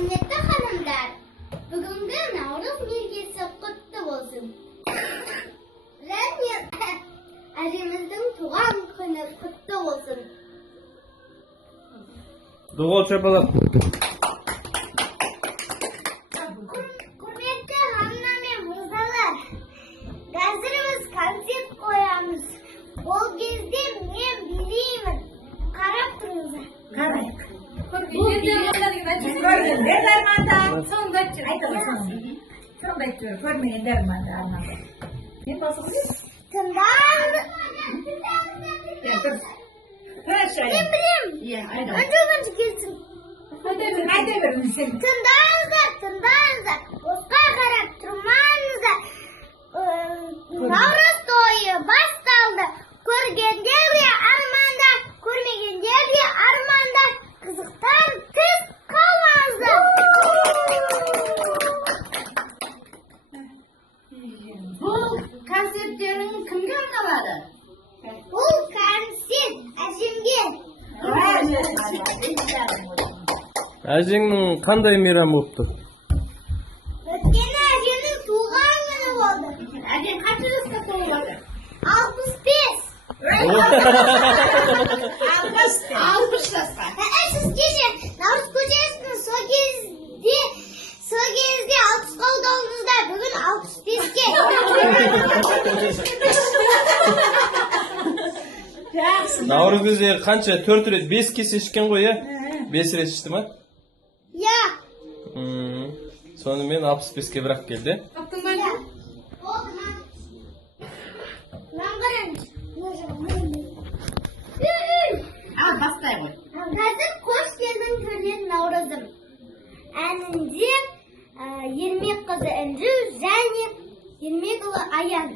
Құрметті ханымдар, бүгінгі Наурыз мерекесі құтты болсын. Және әжеміздің туған күні құтты болсын. Дұғыл шапалақ. Құрметті ханымдар мен мырзалар, қазір біз концерт қоямыз. Ол кезде мен билеймін. Қарап тұрыңыздар. Қарайық. Тыңдаңыздар, босқа қарап тұрмаңыздар. Наурыз тойы басталды. Көргендерге арманда, көрмегендерге арманда. Қызықтан тыс қалмаңыздар. Бұл концерттерің кімге арналады? Бұл концерт әжемге. Әжеңнің қандай мейрам болыпты? Өткені әжемнің туған күні болды. Әжем қанша жаста толып отыр? 60 жасқа. Сіз кеше Наурыз көшесінің сол кезде 60-ға ұдалыңыздар, бүгін 65-ке. Наурыз кезде қанша? 4 рет 5 кесе ішкен ғой, е? 5 рет ішті ма? Я. Сонымен 65-ке бірақ келді. Бастай ғой. Қазір қош келдің көрген Наурызым. Әнінде Ермек қызы Інжу және Ермекұлы Аян.